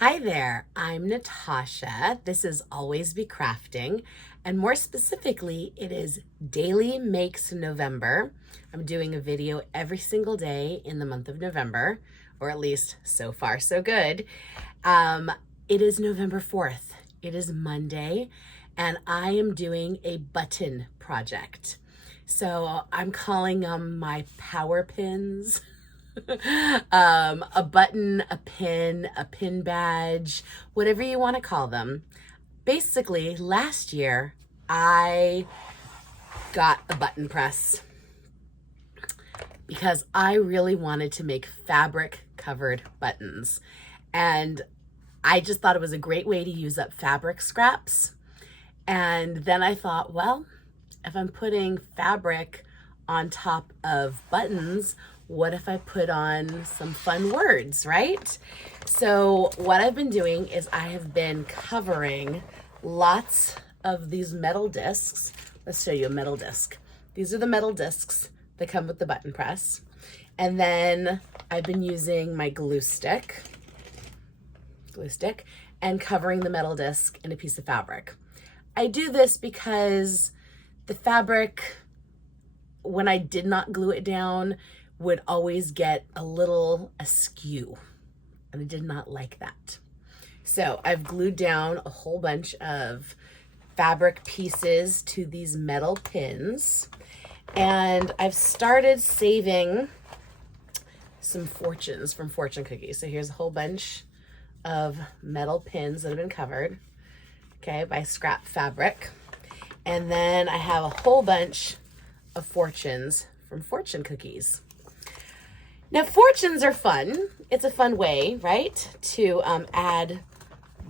Hi there, I'm Natasha. This is Always Be Crafting, and more specifically, it is Daily Makes November. I'm doing a video every single day in the month of November, or at least so far so good. It is November 4th. It is Monday, and I am doing a button project. So I'm calling them my power pins. A button, a pin badge, whatever you want to call them. Basically, last year I got a button press because I really wanted to make fabric covered buttons. And I just thought it was a great way to use up fabric scraps. And then I thought, well, if I'm putting fabric on top of buttons, what if I put on some fun words, right? So what I've been doing is I have been covering lots of these metal discs. Let's show you a metal disc. These are the metal discs that come with the button press. And then I've been using my glue stick, and covering the metal disc in a piece of fabric. I do this because the fabric, when I did not glue it down, would always get a little askew, and I did not like that. So I've glued down a whole bunch of fabric pieces to these metal pins, and I've started saving some fortunes from fortune cookies. So here's a whole bunch of metal pins that have been covered, okay, by scrap fabric. And then I have a whole bunch of fortunes from fortune cookies. Now, fortunes are fun. It's a fun way, right, to add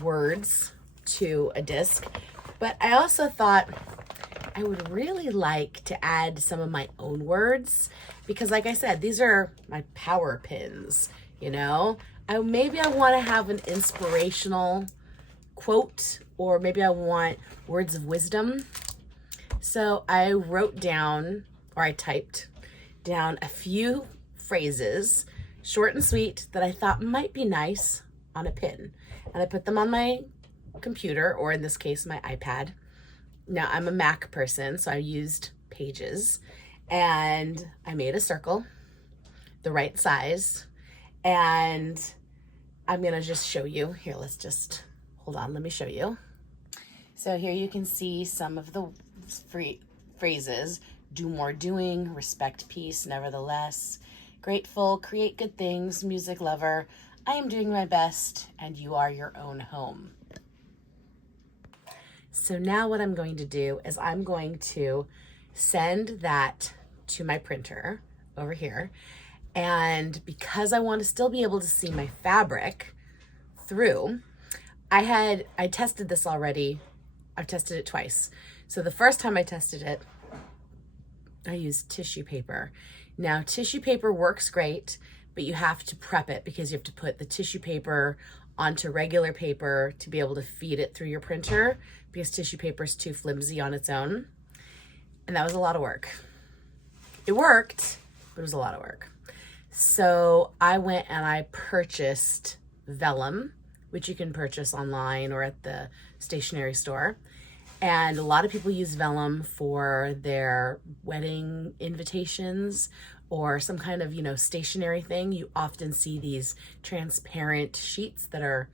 words to a disc. But I also thought I would really like to add some of my own words because, like I said, these are my power pins, you know? Maybe I want to have an inspirational quote, or maybe I want words of wisdom. So I wrote down, or I typed down a few phrases, short and sweet, that I thought might be nice on a pin. And I put them on my computer, or in this case, my iPad. Now, I'm a Mac person, so I used Pages. And I made a circle, the right size. And I'm going to just show you. Here, let's just, hold on, let me show you. So here you can see some of the phrases. Do more doing, respect peace, nevertheless. Grateful, create good things, music lover, I am doing my best, and you are your own home. So now what I'm going to do is I'm going to send that to my printer over here. And because I want to still be able to see my fabric through, I tested this already. I've tested it twice. So the first time I tested it, I used tissue paper. Now, tissue paper works great, but you have to prep it because you have to put the tissue paper onto regular paper to be able to feed it through your printer because tissue paper is too flimsy on its own. And that was a lot of work. It worked, but it was a lot of work. So I went and I purchased vellum, which you can purchase online or at the stationery store. And a lot of people use vellum for their wedding invitations or some kind of, stationery thing. You often see these transparent sheets that are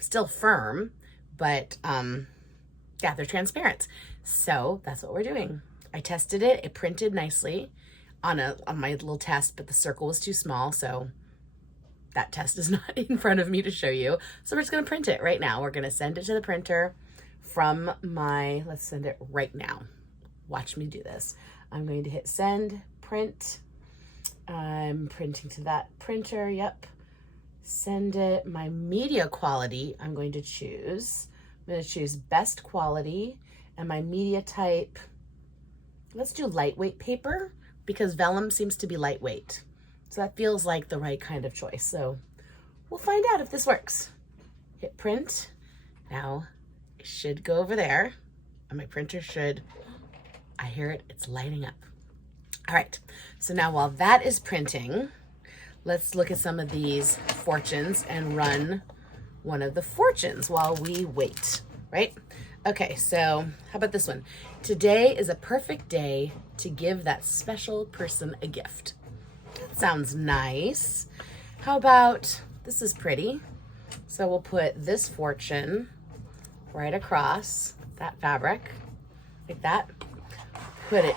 still firm, but they're transparent. So that's what we're doing. I tested it. It printed nicely on my little test, but the circle was too small. So that test is not in front of me to show you. So we're just going to print it right now. We're going to send it to the printer from let's send it right now. Watch me do this. I'm going to hit send, print. I'm printing to that printer, yep. Send it. My media quality, I'm going to choose best quality, and my media type, let's do lightweight paper because vellum seems to be lightweight. So that feels like the right kind of choice. So we'll find out if this works. Hit print. Now, should go over there, and my printer should, I hear it, it's lighting up. All right, so now while that is printing, let's look at some of these fortunes and run one of the fortunes while we wait, right? Okay, so how about this one? Today is a perfect day to give that special person a gift. That sounds nice. How about, this is pretty. So we'll put this fortune right across that fabric, like that. Put it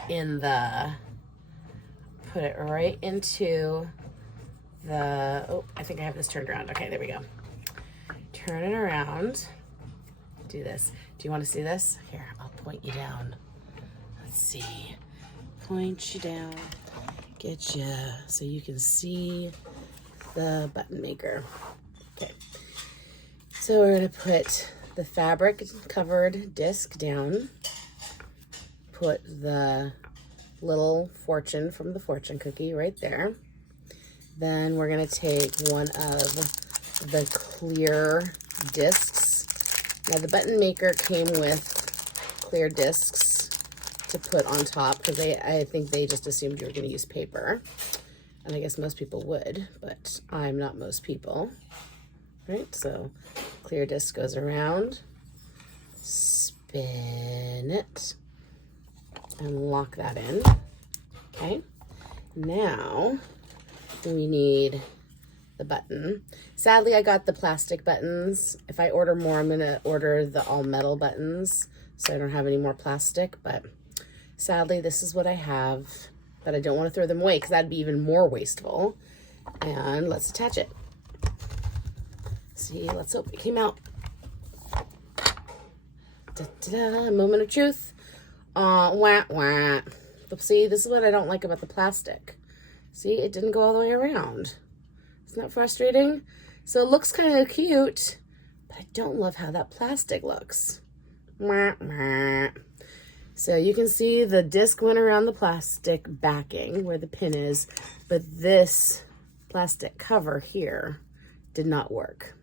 right into the, oh, I think I have this turned around. Okay, there we go. Turn it around. Do this. Do you want to see this? Here, I'll point you down. Let's see. Point you down. Get you so you can see the button maker. Okay. So we're going to put the fabric covered disc down. Put the little fortune from the fortune cookie right there. Then we're going to take one of the clear discs. Now the button maker came with clear discs to put on top because I think they just assumed you were going to use paper. And I guess most people would, but I'm not most people. Right? So clear disc goes around. Spin it. And lock that in. Okay. Now we need the button. Sadly, I got the plastic buttons. If I order more, I'm gonna order the all metal buttons so I don't have any more plastic, but sadly, this is what I have, but I don't want to throw them away because that'd be even more wasteful. And let's attach it. See, let's hope it came out. Da-da-da, moment of truth. Wah, wah. But see, this is what I don't like about the plastic. See, it didn't go all the way around. Isn't that frustrating? So it looks kind of cute, but I don't love how that plastic looks. Wah, wah. So you can see the disc went around the plastic backing where the pin is, but this plastic cover here did not work.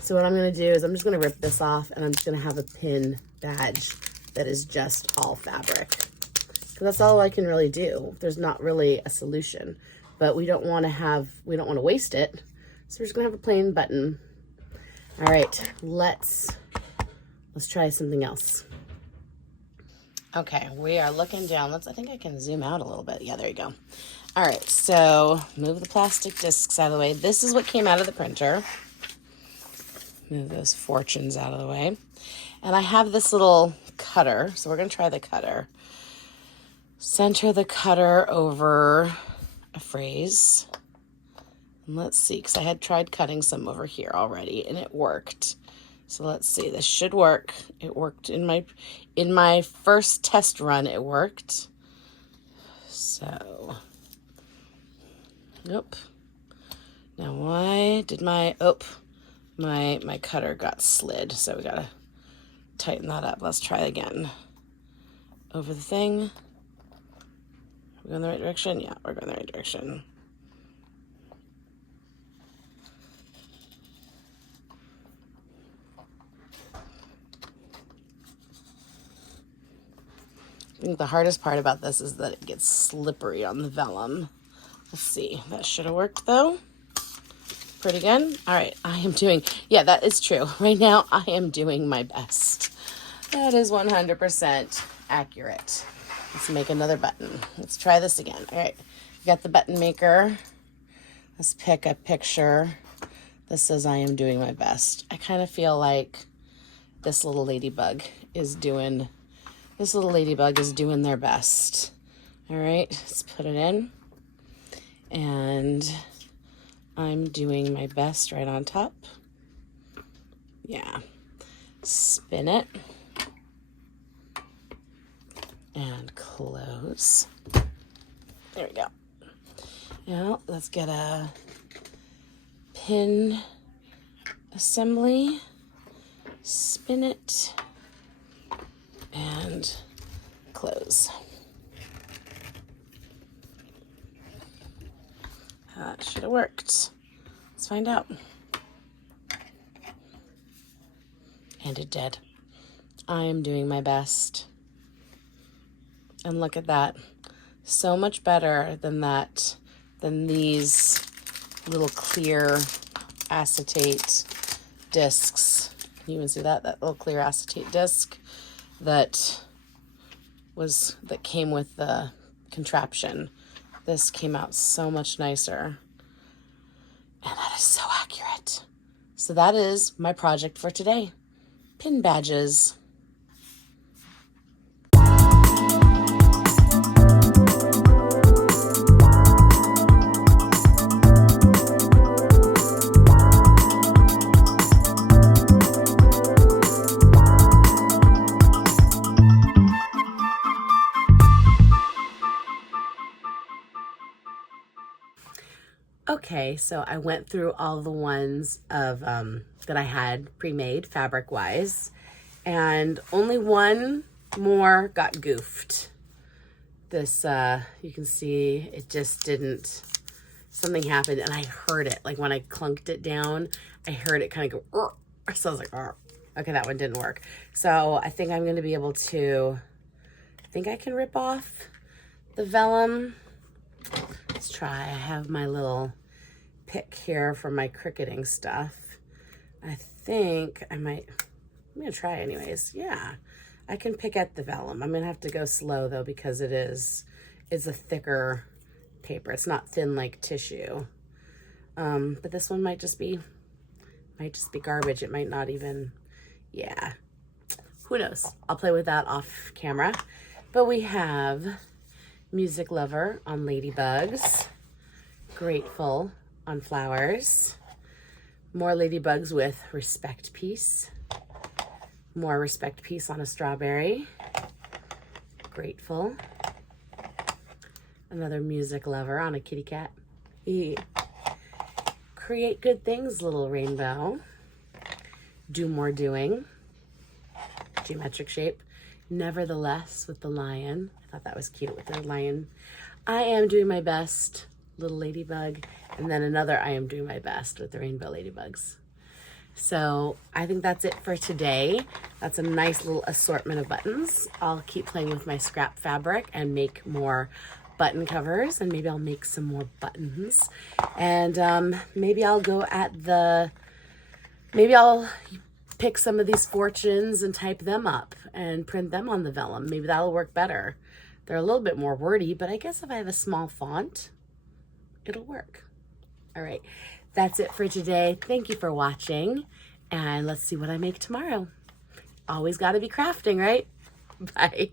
So what I'm going to do is I'm just going to rip this off and I'm just going to have a pin badge that is just all fabric. Because that's all I can really do. There's not really a solution, but we don't want to waste it. So we're just going to have a plain button. All right, let's try something else. Okay, we are looking down. I think I can zoom out a little bit. Yeah, there you go. All right, so move the plastic discs out of the way. This is what came out of the printer. Move those fortunes out of the way. And I have this little cutter, so we're going to try the cutter. Center the cutter over a phrase. And let's see, because I had tried cutting some over here already, and it worked. So let's see, this should work. It worked in my first test run, it worked. So, nope. Now why did my cutter got slid, so we gotta tighten that up. Let's try again. Over the thing. Are we going the right direction? Yeah, we're going the right direction. I think the hardest part about this is that it gets slippery on the vellum. Let's see. That should have worked though. Pretty good. All right, yeah, that is true. Right now, I am doing my best. That is 100% accurate. Let's make another button. Let's try this again. All right, we got the button maker. Let's pick a picture that says I am doing my best. I kind of feel like this little ladybug is doing their best. All right, let's put it in. And I'm doing my best right on top. Yeah. Spin it. And close. There we go. Now let's get a pin assembly. Spin it. And close. That should have worked. Let's find out. And it did. I am doing my best. And look at that. So much better than these little clear acetate discs. You even see that little clear acetate disc that came with the contraption. This came out so much nicer. And that is so accurate. So that is my project for today. Pin badges. Okay, so I went through all the ones of that I had pre-made fabric-wise, and only one more got goofed. This, you can see it just didn't, something happened, and I heard it. Like when I clunked it down, I heard it kind of go, so I was like, okay, that one didn't work. So I think I'm going to be able to, I think I can rip off the vellum. Let's try. I have my little pick here for my cricketing stuff. I think I might, I'm going to try anyways. Yeah, I can pick at the vellum. I'm going to have to go slow though because it's a thicker paper. It's not thin like tissue. But this one might just be garbage. It might not even, yeah. Who knows? I'll play with that off camera. But we have Music Lover on ladybugs, Grateful on flowers, more ladybugs with Respect Piece, more Respect Piece on a strawberry, Grateful, another Music Lover on a kitty cat. Create good things, little rainbow, do more doing, geometric shape, Nevertheless with the lion. I thought that was cute with the lion. I am doing my best, little ladybug, and then another I am doing my best with the rainbow ladybugs. So I think that's it for today. That's a nice little assortment of buttons. I'll keep playing with my scrap fabric and make more button covers, and maybe I'll make some more buttons. And maybe I'll go at maybe I'll pick some of these fortunes and type them up and print them on the vellum. Maybe that'll work better. They're a little bit more wordy, but I guess if I have a small font, it'll work. All right, that's it for today. Thank you for watching, and let's see what I make tomorrow. Always got to be crafting, right? Bye.